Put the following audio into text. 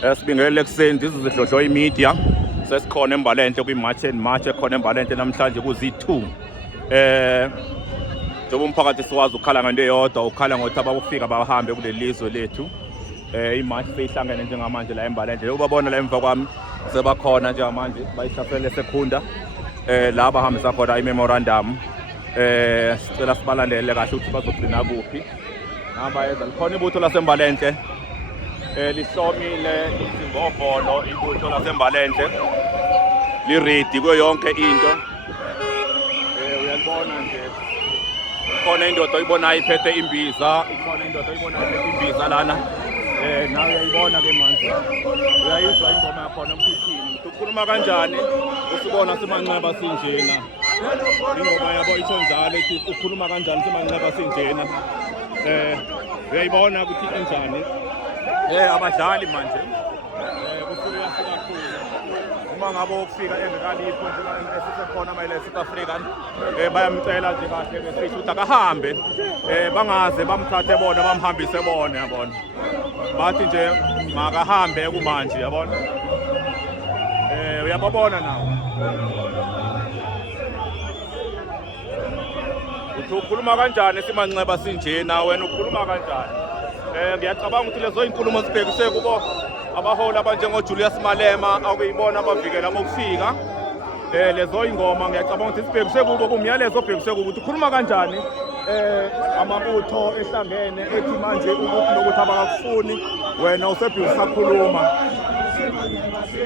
Sibingelele ekuseni izidlodlo imedia sesikhona eMbalenhle kwi-March and March ekhona eMbalenhle namhlanje kuzi-2 njengoba umphakathi siwazi ukhala ngento eyodwa ukhala ngokuthi abakufika bahambe kuleli lizwe lethu. I-March seyihlangene njengamanje la eMbalenhle ubabona la emva kwami sebakhona njengamanje bayihlasele Secunda la abahambisa khona i-memorandum. Sicela sibalandele kahle ukuthi bazogcina kuphi nabayeza likhona ibutho laseMbalenhle lihlomile izingofolo ibutho laseMbalenhle liredi kuyo yonke into. Uyalibona nje khona indoda oyibonayo iphethe imbiza, ikhona indoda oyibonayo iphethe imbiza lana. Nawe uyayibona ke manje, uyayizwa ingoma yakhona mfithini ukhuluma kanjani usibona simanxeba sinjena. Ingoma yabo itho njalo ethi ukhuluma kanjani simanxeba sinjena. Uyayibona ukuthi kanjani abadlali manje kusuka kakhulu uma ngabe ukufika engekalipho nje esisekhona mayile South African bayamcela nje kahle ngesisho ukuthi akahambe bangaze bamthathe bona bamhambise bona yabona bathi nje makahambe kumanje yabona. Uyababona nawo ukhuluma kanjani simanxeba sinjena wena ukhuluma kanjani. Ngiyacabanga ukuthi lezo inkulumo sibhekise kubo abaholi abanjengo Julius Malema akuyibona abavikela bokufika. Lezo ingoma ngiyacabanga ukuthi sibhekise kubo kumyalezo obhekise ukuthi ukhuluma kanjani amabutho ehlangene ethi manje ukuthi nokuthi abakufuni wena usebhizi sakhuluma.